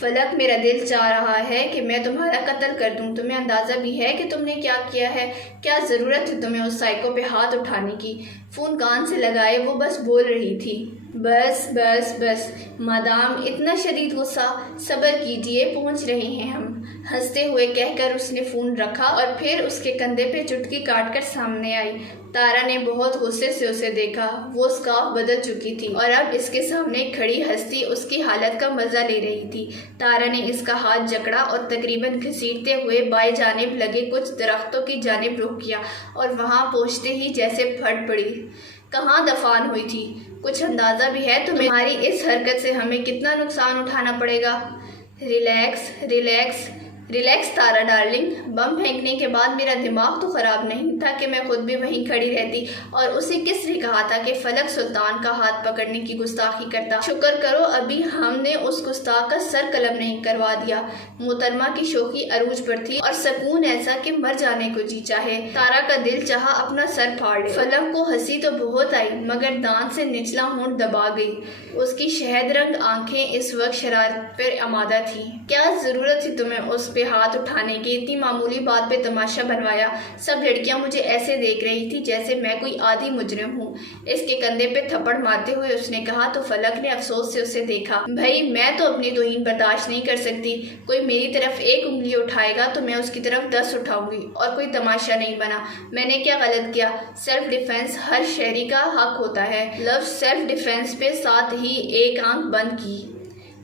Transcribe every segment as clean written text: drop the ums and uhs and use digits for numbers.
فلک میرا دل چاہ رہا ہے کہ میں تمہارا قتل کر دوں. تمہیں اندازہ بھی ہے کہ تم نے کیا کیا ہے؟ کیا ضرورت ہے تمہیں اس سائیکو پہ ہاتھ اٹھانے کی؟ فون کان سے لگائے وہ بس بول رہی تھی. بس بس بس مادام، اتنا شدید غصہ، صبر کیجئے، پہنچ رہے ہیں ہم. ہنستے ہوئے کہہ کر اس نے فون رکھا اور پھر اس کے کندھے پہ چٹکی کاٹ کر سامنے آئی. تارا نے بہت غصے سے اسے دیکھا. وہ اسکارف بدل چکی تھی اور اب اس کے سامنے کھڑی ہستی اس کی حالت کا مزہ لے رہی تھی. تارا نے اس کا ہاتھ جکڑا اور تقریباً گھسیٹتے ہوئے بائیں جانب لگے کچھ درختوں کی جانب رخ کیا اور وہاں پہنچتے ہی جیسے پھٹ پڑی. کہاں دفان ہوئی تھی؟ کچھ اندازہ بھی ہے تمہاری اس حرکت سے ہمیں کتنا نقصان اٹھانا پڑے گا؟ ریلیکس ریلیکس ریلیکس تارا ڈارلنگ. بم پھینکنے کے بعد میرا دماغ تو خراب نہیں تھا کہ میں خود بھی وہیں کھڑی رہتی. اور اسے کس نے کہا تھا کہ فلک سلطان کا ہاتھ پکڑنے کی گستاخی کرتا؟ شکر کرو ابھی ہم نے اس گستاخ کا سر قلم نہیں کروا دیا. محترمہ کی شوخی عروج پر تھی اور سکون ایسا کہ مر جانے کو جی چاہے. تارا کا دل چاہا اپنا سر پھاڑ لے. فلک کو ہنسی تو بہت آئی مگر دانت سے نچلا ہونٹ دبا گئی. اس کی شہد رنگ آنکھیں اس وقت شرارت پر آمادہ تھیں. کیا ضرورت تھی تمہیں اس پہ ہاتھ اٹھانے کی؟ اتنی معمولی بات پہ تماشا بنوایا. سب لڑکیاں مجھے ایسے دیکھ رہی تھی جیسے میں کوئی عادی مجرم ہوں. اس کے کندھے پہ تھپڑ مارتے ہوئے اس نے کہا تو فلک نے افسوس سے اسے دیکھا. بھائی میں تو اپنی توہین برداشت نہیں کر سکتی. کوئی میری طرف ایک انگلی اٹھائے گا تو میں اس کی طرف 10 اٹھاؤں گی اور کوئی تماشا نہیں بنا. میں نے کیا غلط کیا؟ سیلف ڈیفینس ہر شہری کا حق ہوتا ہے. لفظ سیلف ڈیفینس پہ ساتھ ہی ایک آنکھ بند کی.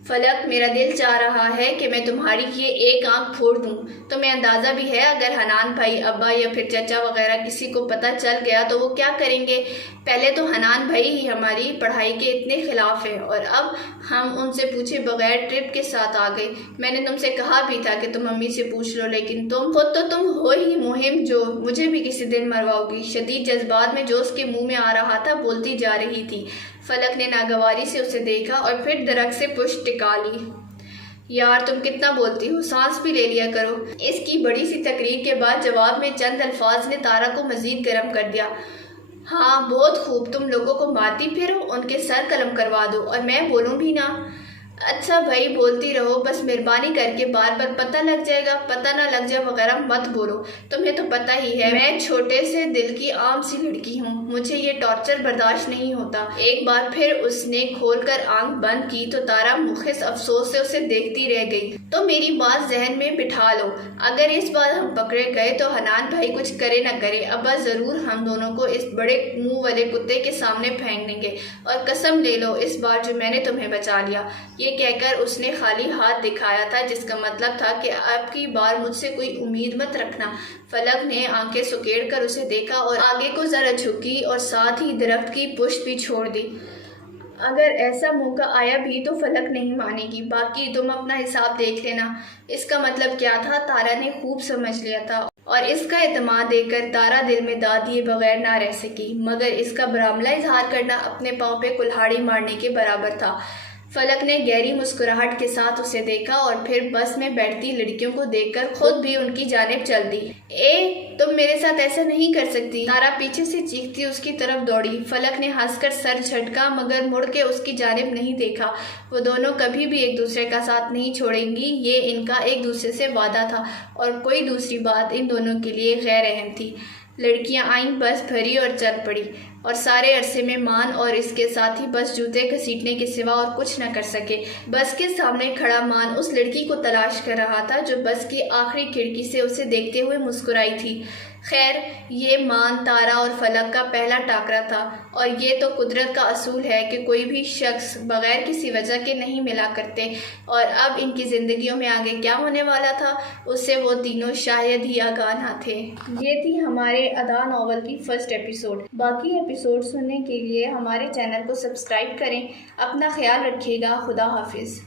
فلک میرا دل چاہ رہا ہے کہ میں تمہاری یہ ایک آنکھ پھوڑ دوں. تمہیں اندازہ بھی ہے اگر حنان بھائی، ابا یا پھر چچا وغیرہ کسی کو پتہ چل گیا تو وہ کیا کریں گے؟ پہلے تو حنان بھائی ہی ہماری پڑھائی کے اتنے خلاف ہیں اور اب ہم ان سے پوچھے بغیر ٹرپ کے ساتھ آ گئے. میں نے تم سے کہا بھی تھا کہ تم امی سے پوچھ لو لیکن تم خود تو تم ہو ہی مہم جو مجھے بھی کسی دن مرواؤ گی. شدید جذبات میں جو اس کے منہ میں آ رہا تھا بولتی جا رہی تھی. فلک نے ناگواری سے اسے دیکھا اور پھر درخت سے پشت ٹکا لی. یار تم کتنا بولتی ہو، سانس بھی لے لیا کرو. اس کی بڑی سی تقریر کے بعد جواب میں چند الفاظ نے تارا کو مزید گرم کر دیا. ہاں بہت خوب، تم لوگوں کو مارتی پھرو، ان کے سر قلم کروا دو اور میں بولوں بھی نہ. اچھا بھائی بولتی رہو، بس مہربانی کر کے بار بار پتہ لگ جائے گا، پتہ نہ لگ جائے وغیرہ مت بولو. تمہیں تو پتہ ہی ہے میں چھوٹے سے دل کی عام سی لڑکی ہوں، مجھے یہ ٹارچر برداشت نہیں ہوتا. ایک بار پھر اس نے کھول کر آنکھ بند کی تو تارا مخص افسوس سے اسے دیکھتی رہ گئی. تو میری بات ذہن میں بٹھا لو، اگر اس بار ہم پکڑے گئے تو حنان بھائی کچھ کرے نہ کرے، ابا ضرور ہم دونوں کو اس بڑے منہ والے کتے کے سامنے پھینک دیں گے. اور قسم لے لو اس بار جو میں نے تمہیں بچا لیا. یہ کہہ کر اس نے خالی ہاتھ دکھایا تھا جس کا مطلب تھا کہ اب کی بار مجھ سے کوئی امید مت رکھنا. فلک نے آنکھیں سکیڑ کر اسے دیکھا اور آگے کو ذرا جھکی اور ساتھ ہی درخت کی پشت بھی چھوڑ دی. اگر ایسا موقع آیا بھی تو فلک نہیں مانے گی، باقی تم اپنا حساب دیکھ لینا. اس کا مطلب کیا تھا تارا نے خوب سمجھ لیا تھا اور اس کا اعتماد دیکھ کر تارا دل میں داد دیے بغیر نہ رہ سکی، مگر اس کا برآمدہ اظہار کرنا اپنے پاؤں پہ کلہاڑی مارنے کے برابر تھا. فلک نے گہری مسکراہٹ کے ساتھ اسے دیکھا اور پھر بس میں بیٹھتی لڑکیوں کو دیکھ کر خود بھی ان کی جانب چل دی. تم میرے ساتھ ایسا نہیں کر سکتی. تارا پیچھے سے چیختی اس کی طرف دوڑی. فلک نے ہنس کر سر جھٹکا مگر مڑ کے اس کی جانب نہیں دیکھا. وہ دونوں کبھی بھی ایک دوسرے کا ساتھ نہیں چھوڑیں گی، یہ ان کا ایک دوسرے سے وعدہ تھا اور کوئی دوسری بات ان دونوں کے لیے غیر اہم تھی. لڑکیاں آئیں، بس بھری اور چل پڑی اور سارے عرصے میں مان اور اس کے ساتھی بس جوتے گھسیٹنے کے سوا اور کچھ نہ کر سکے. بس کے سامنے کھڑا مان اس لڑکی کو تلاش کر رہا تھا جو بس کی آخری کھڑکی سے اسے دیکھتے ہوئے مسکرائی تھی. خیر یہ مان تارا اور فلک کا پہلا ٹاکرا تھا اور یہ تو قدرت کا اصول ہے کہ کوئی بھی شخص بغیر کسی وجہ کے نہیں ملا کرتے. اور اب ان کی زندگیوں میں آگے کیا ہونے والا تھا اس سے وہ تینوں شاید ہی آگاہ نہ تھے. یہ تھی ہمارے ادا ناول کی فرسٹ ایپیسوڈ. باقی ایپیسوڈ سننے کے لیے ہمارے چینل کو سبسکرائب کریں. اپنا خیال رکھیے گا. خدا حافظ.